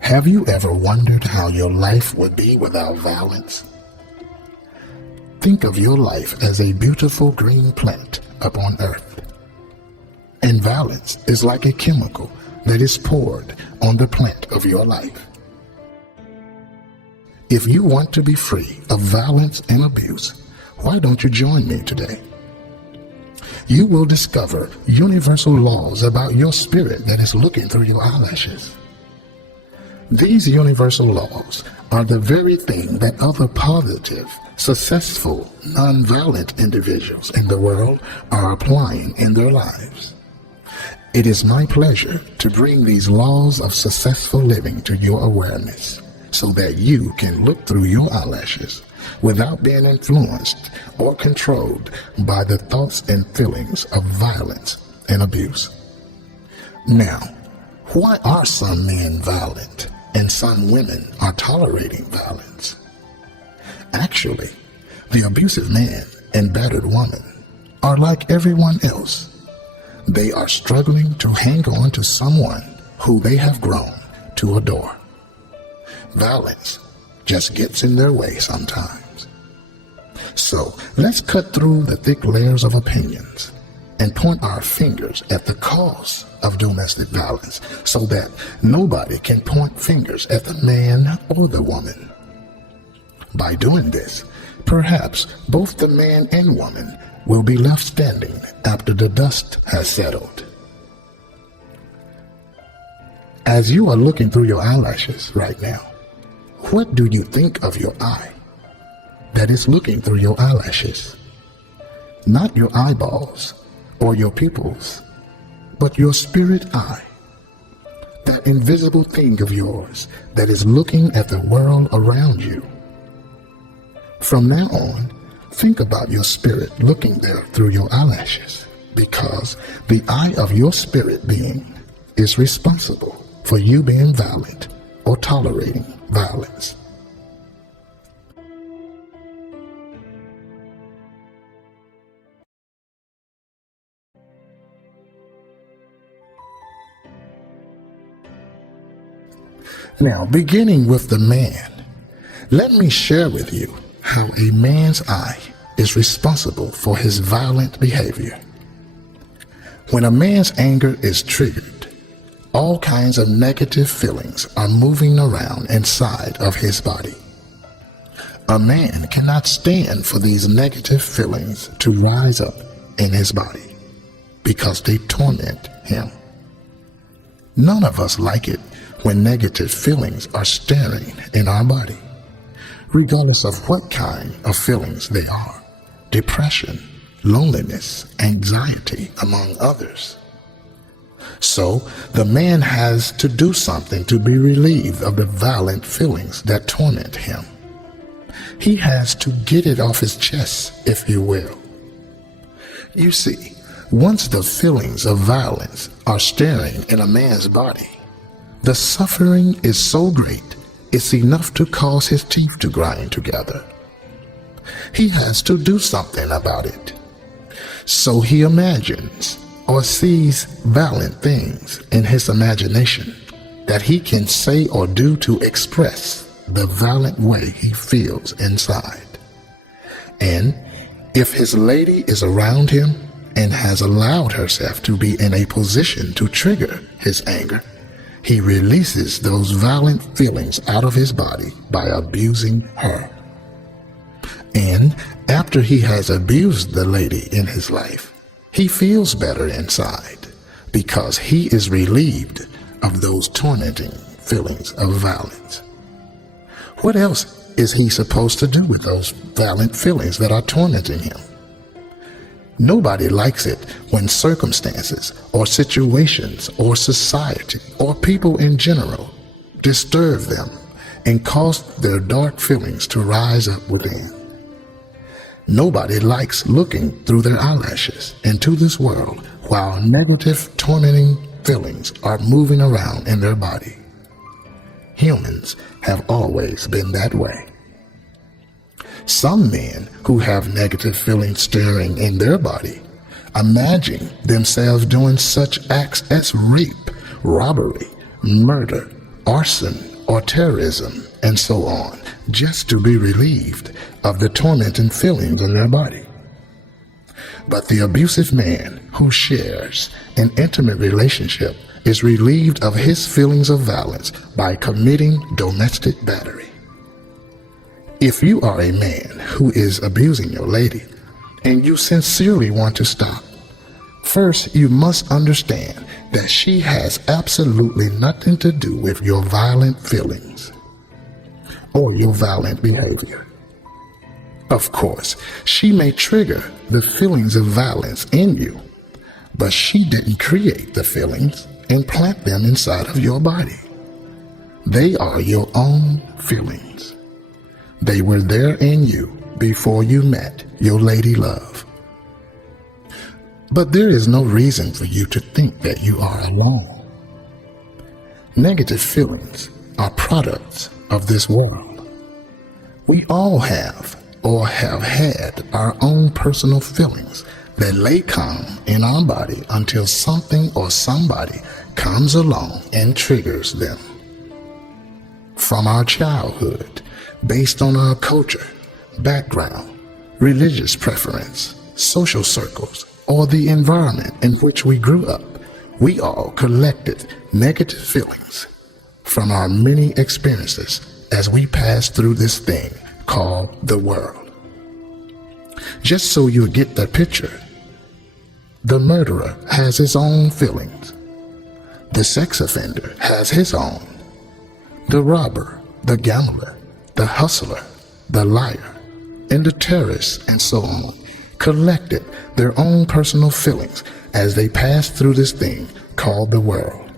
Have you ever wondered how your life would be without violence? Think of your life as a beautiful green plant upon earth. And violence is like a chemical that is poured on the plant of your life. If you want to be free of violence and abuse, why don't you join me today? You will discover universal laws about your spirit that is looking through your eyelashes. These universal laws are the very thing that other positive, successful, nonviolent individuals in the world are applying in their lives. It is my pleasure to bring these laws of successful living to your awareness so that you can look through your eyelashes without being influenced or controlled by the thoughts and feelings of violence and abuse. Now, why are some men violent and some women are tolerating violence? Actually, the abusive man and battered woman are like everyone else. They are struggling to hang on to someone who they have grown to adore. Violence just gets in their way sometimes. So let's cut through the thick layers of opinions and point our fingers at the cause of domestic violence so that nobody can point fingers at the man or the woman. By doing this, perhaps both the man and woman will be left standing after the dust has settled. As you are looking through your eyelashes right now, what do you think of your eye that is looking through your eyelashes? Not your eyeballs or your pupils, but your spirit eye. That invisible thing of yours that is looking at the world around you. From now on, think about your spirit looking there through your eyelashes, because the eye of your spirit being is responsible for you being violent or tolerating violence. Now, beginning with the man, let me share with you how a man's eye is responsible for his violent behavior. When a man's anger is triggered, all kinds of negative feelings are moving around inside of his body. A man cannot stand for these negative feelings to rise up in his body because they torment him. None of us like it when negative feelings are stirring in our body, regardless of what kind of feelings they are: depression, loneliness, anxiety, among others. So the man has to do something to be relieved of the violent feelings that torment him. He has to get it off his chest, if you will. You see, once the feelings of violence are stirring in a man's body, the suffering is so great, it's enough to cause his teeth to grind together. He has to do something about it. So he imagines or sees violent things in his imagination that he can say or do to express the violent way he feels inside. And if his lady is around him and has allowed herself to be in a position to trigger his anger, he releases those violent feelings out of his body by abusing her. And after he has abused the lady in his life, he feels better inside because he is relieved of those tormenting feelings of violence. What else is he supposed to do with those violent feelings that are tormenting him? Nobody likes it when circumstances or situations or society or people in general disturb them and cause their dark feelings to rise up within. Nobody likes looking through their eyelashes into this world while negative, tormenting feelings are moving around in their body. Humans have always been that way. Some men who have negative feelings stirring in their body imagine themselves doing such acts as rape, robbery, murder, arson, or terrorism, and so on, just to be relieved of the tormenting feelings in their body. But the abusive man who shares an intimate relationship is relieved of his feelings of violence by committing domestic battery. If you are a man who is abusing your lady and you sincerely want to stop, first you must understand that she has absolutely nothing to do with your violent feelings or your violent behavior. Of course, she may trigger the feelings of violence in you, but she didn't create the feelings and plant them inside of your body. They are your own feelings. They were there in you before you met your lady love. But there is no reason for you to think that you are alone. Negative feelings are products of this world. We all have or have had our own personal feelings that lay calm in our body until something or somebody comes along and triggers them. From our childhood, based on our culture, background, religious preference, social circles, or the environment in which we grew up, we all collected negative feelings from our many experiences as we pass through this thing called the world. Just so you get the picture, the murderer has his own feelings. The sex offender has his own. The robber, the gambler, the hustler, the liar, and the terrorist, and so on, collected their own personal feelings as they passed through this thing called the world.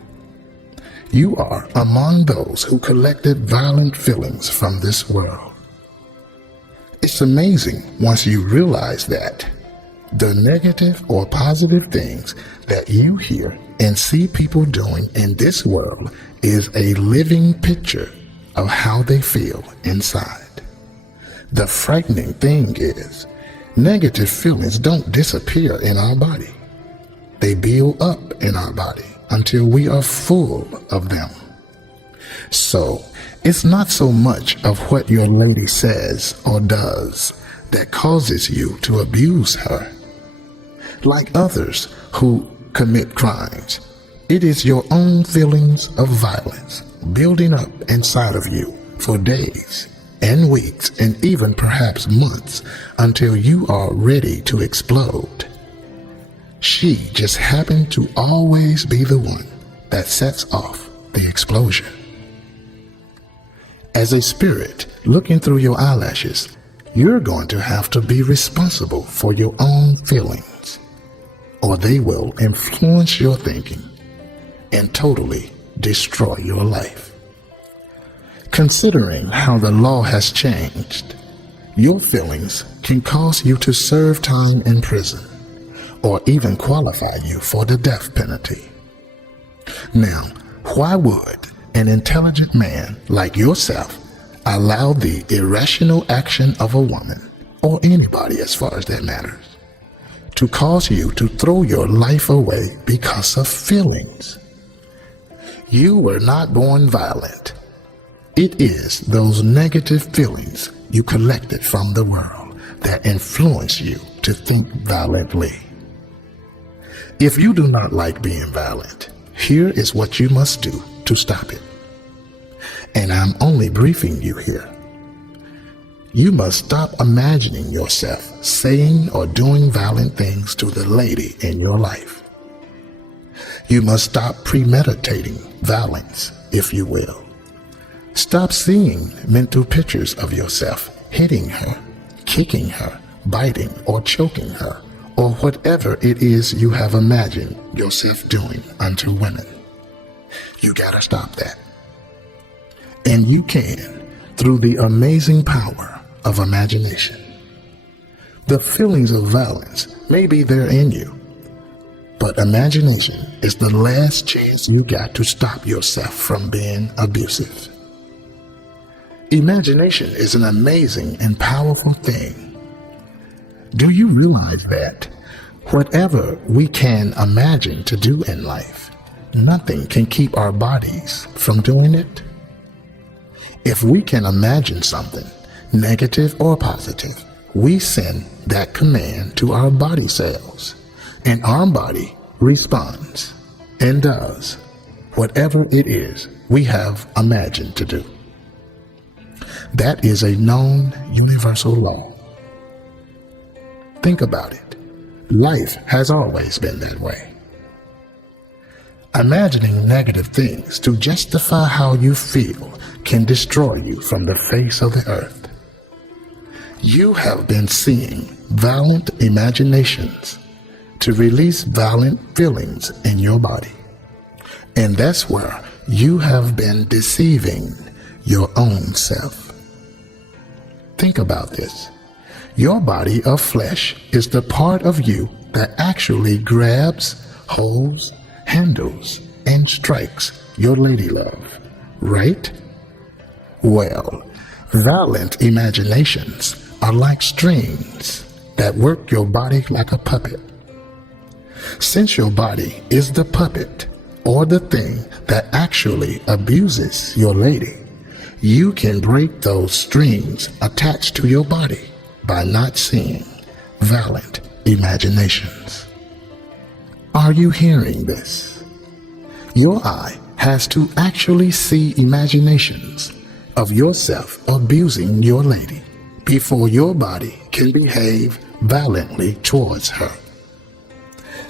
You are among those who collected violent feelings from this world. It's amazing once you realize that the negative or positive things that you hear and see people doing in this world is a living picture of how they feel inside. The frightening thing is, negative feelings don't disappear in our body. They build up in our body until we are full of them. So, it's not so much of what your lady says or does that causes you to abuse her. Like others who commit crimes, it is your own feelings of violence building up inside of you for days and weeks and even perhaps months until you are ready to explode. She just happened to always be the one that sets off the explosion. As a spirit looking through your eyelashes, you're going to have to be responsible for your own feelings, or they will influence your thinking and totally destroy your life. Considering how the law has changed, your feelings can cause you to serve time in prison or even qualify you for the death penalty. Now, why would an intelligent man like yourself allow the irrational action of a woman, or anybody as far as that matters, to cause you to throw your life away because of feelings? You were not born violent. It is those negative feelings you collected from the world that influence you to think violently. If you do not like being violent, here is what you must do to stop it. And I'm only briefing you here. You must stop imagining yourself saying or doing violent things to the lady in your life. You must stop premeditating violence, if you will. Stop seeing mental pictures of yourself hitting her, kicking her, biting or choking her, or whatever it is you have imagined yourself doing unto women. You gotta stop that. And you can, through the amazing power of imagination. The feelings of violence may be there in you, but imagination is the last chance you got to stop yourself from being abusive. Imagination is an amazing and powerful thing. Do you realize that whatever we can imagine to do in life, nothing can keep our bodies from doing it? If we can imagine something, negative or positive, we send that command to our body cells, and our body responds and does whatever it is we have imagined to do. That is a known universal law. Think about it. Life has always been that way. Imagining negative things to justify how you feel can destroy you from the face of the earth. You have been seeing violent imaginations to release violent feelings in your body. And that's where you have been deceiving your own self. Think about this. Your body of flesh is the part of you that actually grabs, holds, handles, and strikes your lady love, right? Well, violent imaginations are like strings that work your body like a puppet. Since your body is the puppet or the thing that actually abuses your lady, you can break those strings attached to your body by not seeing violent imaginations. Are you hearing this? Your eye has to actually see imaginations of yourself abusing your lady before your body can behave violently towards her.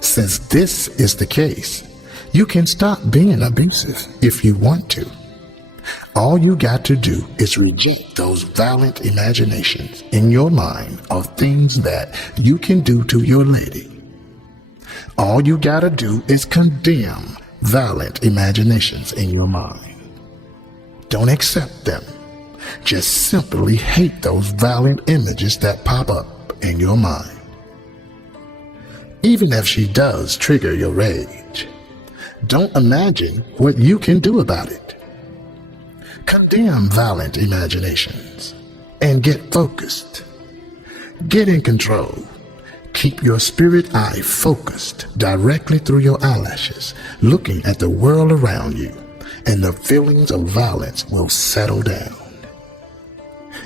Since this is the case, you can stop being abusive if you want to. All you got to do is reject those violent imaginations in your mind of things that you can do to your lady. All you gotta do is condemn violent imaginations in your mind. Don't accept them. Just simply hate those violent images that pop up in your mind. Even if she does trigger your rage, don't imagine what you can do about it. Condemn violent imaginations and get focused. Get in control. Keep your spirit eye focused directly through your eyelashes, looking at the world around you, and the feelings of violence will settle down.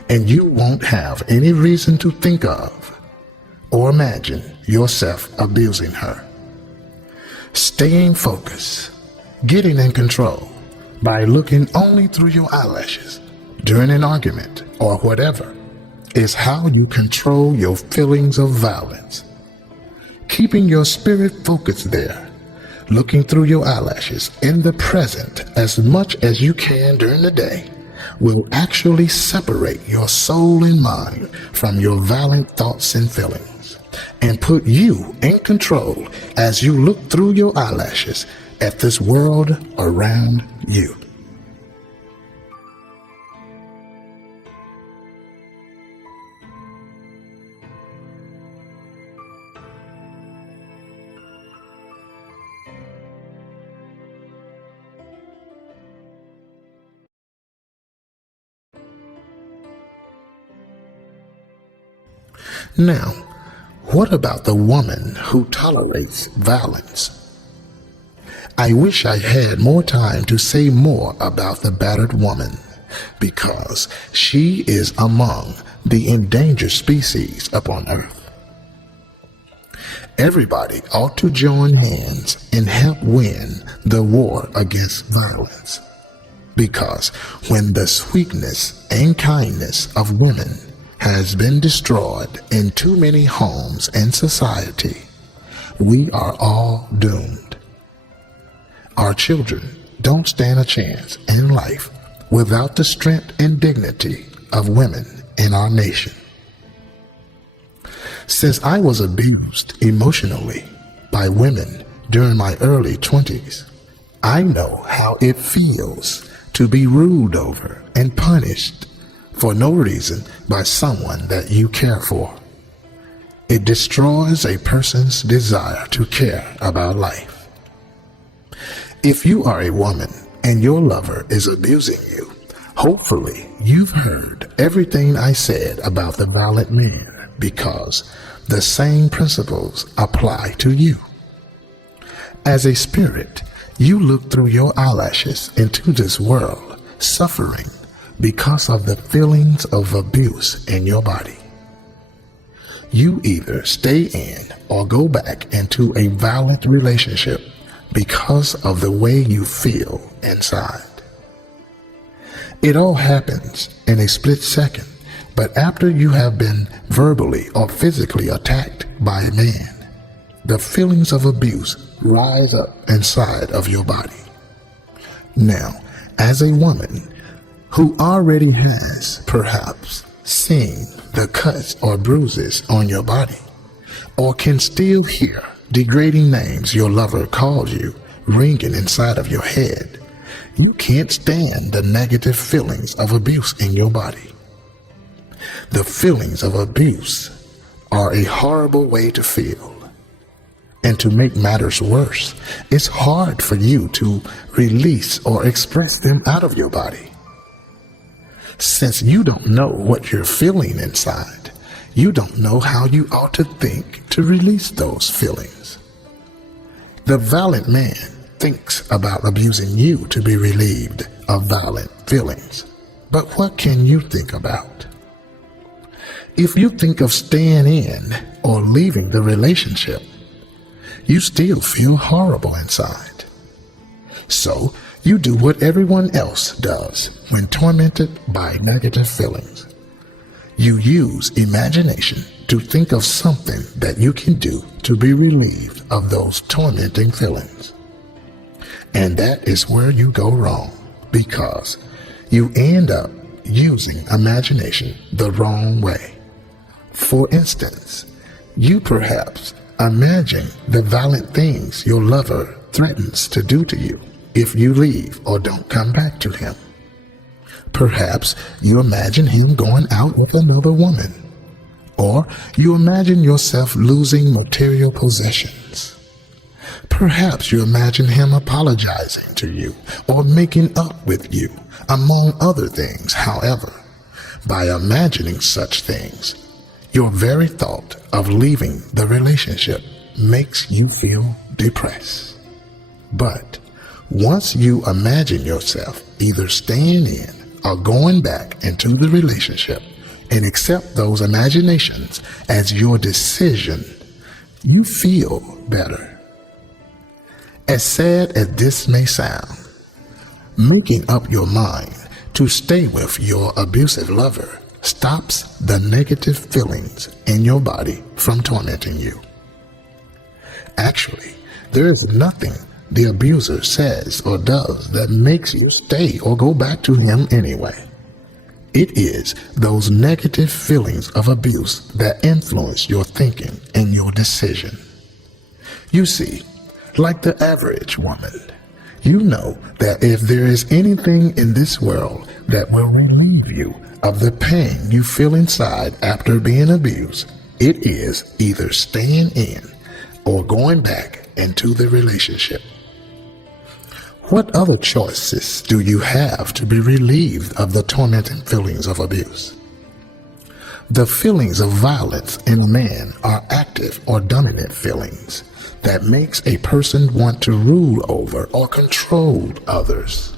And you won't have any reason to think of or imagine yourself abusing her. Staying focused, getting in control by looking only through your eyelashes during an argument or whatever is how you control your feelings of violence. Keeping your spirit focused there, looking through your eyelashes in the present as much as you can during the day, will actually separate your soul and mind from your violent thoughts and feelings, and put you in control as you look through your eyelashes at this world around you. Now, what about the woman who tolerates violence? I wish I had more time to say more about the battered woman, because she is among the endangered species upon Earth. Everybody ought to join hands and help win the war against violence, because when the sweetness and kindness of women has been destroyed in too many homes and society, we are all doomed. Our children don't stand a chance in life without the strength and dignity of women in our nation. Since I was abused emotionally by women during my early 20s, I know how it feels to be ruled over and punished for no reason by someone that you care for. It destroys a person's desire to care about life. If you are a woman and your lover is abusing you, hopefully you've heard everything I said about the violent man, because the same principles apply to you. As a spirit, you look through your eyelashes into this world, suffering, because of the feelings of abuse in your body. You either stay in or go back into a violent relationship because of the way you feel inside. It all happens in a split second, but after you have been verbally or physically attacked by a man, the feelings of abuse rise up inside of your body. Now, as a woman who already has perhaps seen the cuts or bruises on your body, or can still hear degrading names your lover called you ringing inside of your head, you can't stand the negative feelings of abuse in your body. The feelings of abuse are a horrible way to feel. And to make matters worse, it's hard for you to release or express them out of your body. Since you don't know what you're feeling inside, you don't know how you ought to think to release those feelings. The violent man thinks about abusing you to be relieved of violent feelings. But what can you think about? If you think of staying in or leaving the relationship, you still feel horrible inside. So you do what everyone else does when tormented by negative feelings. You use imagination to think of something that you can do to be relieved of those tormenting feelings. And that is where you go wrong, because you end up using imagination the wrong way. For instance, you perhaps imagine the violent things your lover threatens to do to you if you leave or don't come back to him. Perhaps you imagine him going out with another woman, or you imagine yourself losing material possessions. Perhaps you imagine him apologizing to you or making up with you, among other things. However, by imagining such things, your very thought of leaving the relationship makes you feel depressed. But once you imagine yourself either staying in or going back into the relationship and accept those imaginations as your decision, you feel better. As sad as this may sound, making up your mind to stay with your abusive lover stops the negative feelings in your body from tormenting you. Actually, there is nothing the abuser says or does that makes you stay or go back to him anyway. It is those negative feelings of abuse that influence your thinking and your decision. You see, like the average woman, you know that if there is anything in this world that will relieve you of the pain you feel inside after being abused, it is either staying in or going back into the relationship. What other choices do you have to be relieved of the tormenting feelings of abuse? The feelings of violence in a man are active or dominant feelings that makes a person want to rule over or control others.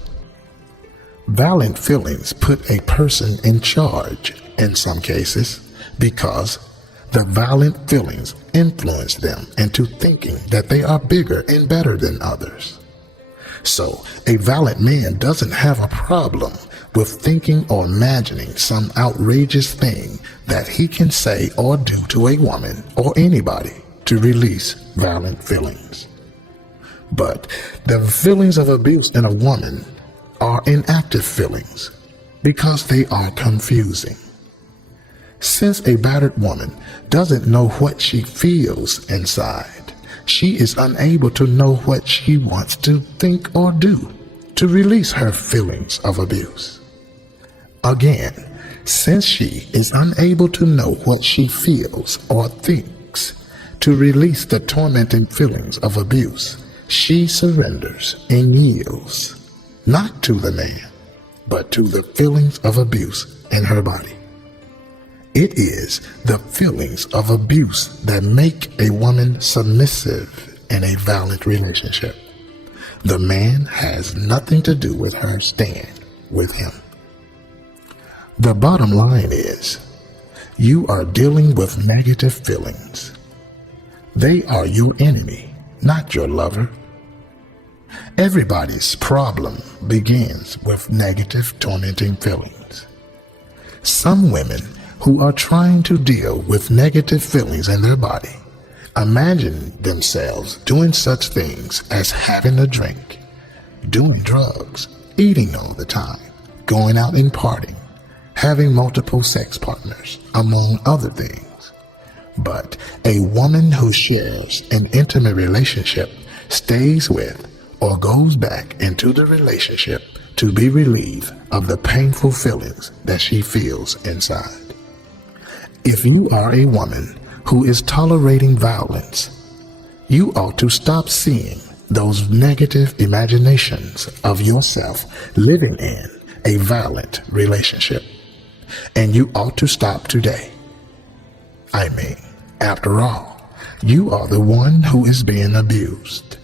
Violent feelings put a person in charge in some cases because the violent feelings influence them into thinking that they are bigger and better than others. So a violent man doesn't have a problem with thinking or imagining some outrageous thing that he can say or do to a woman or anybody to release violent feelings. But the feelings of abuse in a woman are inactive feelings because they are confusing. Since a battered woman doesn't know what she feels inside, she is unable to know what she wants to think or do to release her feelings of abuse. Again, since she is unable to know what she feels or thinks to release the tormenting feelings of abuse, she surrenders and yields, not to the man, but to the feelings of abuse in her body. It is the feelings of abuse that make a woman submissive in a violent relationship. The man has nothing to do with her staying with him. The bottom line is, you are dealing with negative feelings. They are your enemy, not your lover. Everybody's problem begins with negative, tormenting feelings. Some women who are trying to deal with negative feelings in their body imagine themselves doing such things as having a drink, doing drugs, eating all the time, going out and partying, having multiple sex partners, among other things. But a woman who shares an intimate relationship stays with or goes back into the relationship to be relieved of the painful feelings that she feels inside. If you are a woman who is tolerating violence, you ought to stop seeing those negative imaginations of yourself living in a violent relationship. And you ought to stop today. I mean, after all, you are the one who is being abused.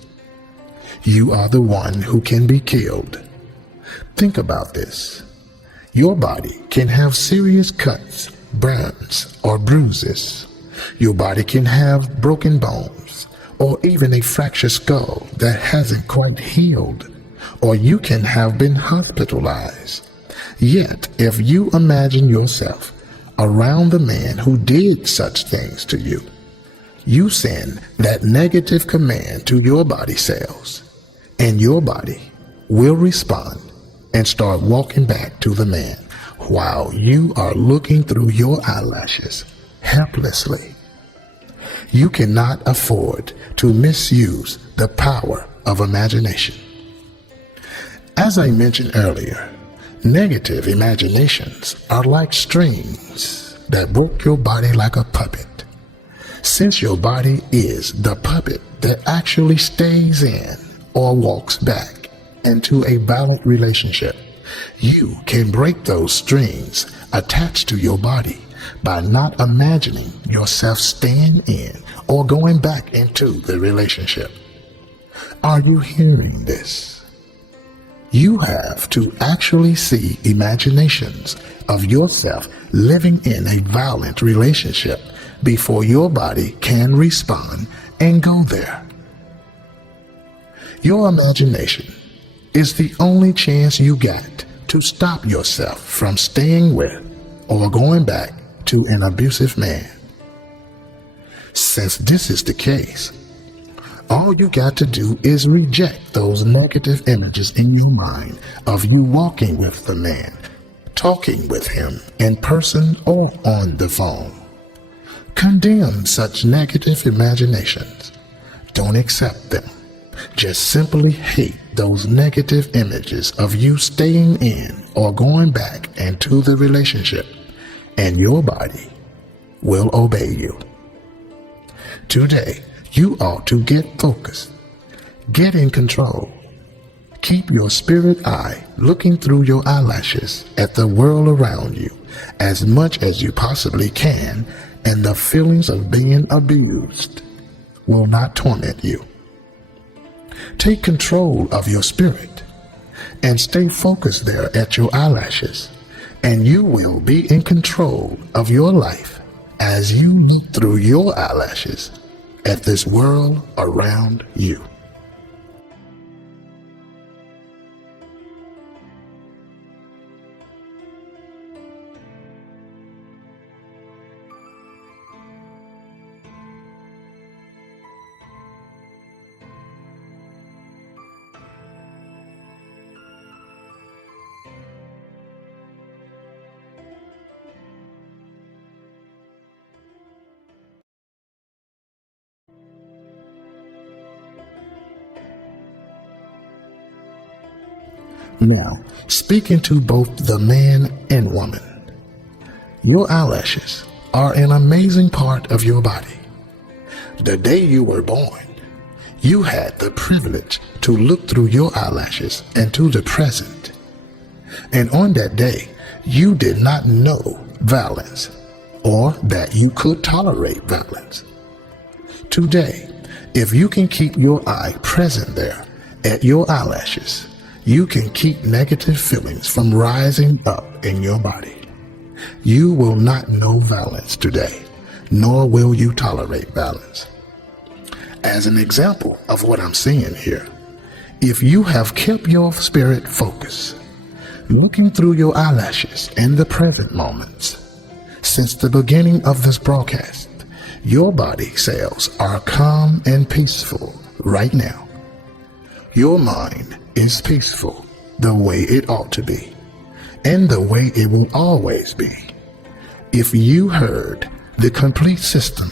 You are the one who can be killed. Think about this. Your body can have serious cuts, burns, or bruises. Your body can have broken bones, or even a fractured skull that hasn't quite healed, or you can have been hospitalized. Yet, if you imagine yourself around the man who did such things to you, you send that negative command to your body cells, and your body will respond and start walking back to the man while you are looking through your eyelashes helplessly. You cannot afford to misuse the power of imagination. As I mentioned earlier, negative imaginations are like strings that work your body like a puppet. Since your body is the puppet that actually stays in or walks back into a violent relationship, you can break those strings attached to your body by not imagining yourself staying in or going back into the relationship. Are you hearing this? You have to actually see imaginations of yourself living in a violent relationship before your body can respond and go there. Your imagination is the only chance you got to stop yourself from staying with or going back to an abusive man. Since this is the case, all you got to do is reject those negative images in your mind of you walking with the man, talking with him in person or on the phone. Condemn such negative imaginations. Don't accept them. Just simply hate those negative images of you staying in or going back into the relationship, and your body will obey you. Today, you ought to get focused, get in control. Keep your spirit eye looking through your eyelashes at the world around you as much as you possibly can, and the feelings of being abused will not torment you. Take control of your spirit and stay focused there at your eyelashes, and you will be in control of your life as you look through your eyelashes at this world around you. Now, speaking to both the man and woman, your eyelashes are an amazing part of your body. The day you were born, you had the privilege to look through your eyelashes into the present. And on that day, you did not know violence or that you could tolerate violence. Today, if you can keep your eye present there at your eyelashes, you can keep negative feelings from rising up in your body. You will not know balance today, nor will you tolerate balance. As an example of what I'm seeing here, if you have kept your spirit focused, looking through your eyelashes in the present moments, since the beginning of this broadcast, your body cells are calm and peaceful right now. Your mind is peaceful the way it ought to be, and the way it will always be. If you heard the complete system,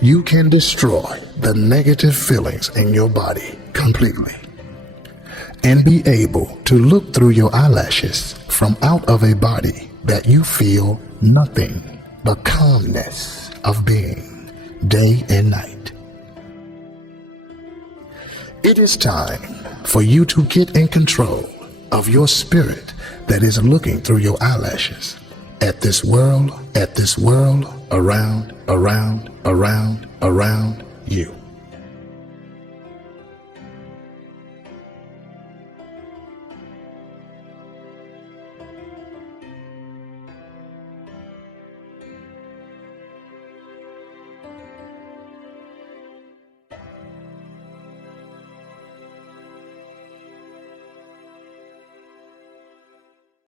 you can destroy the negative feelings in your body completely and be able to look through your eyelashes from out of a body that you feel nothing but calmness of being day and night. It is time for you to get in control of your spirit that is looking through your eyelashes at this world around you.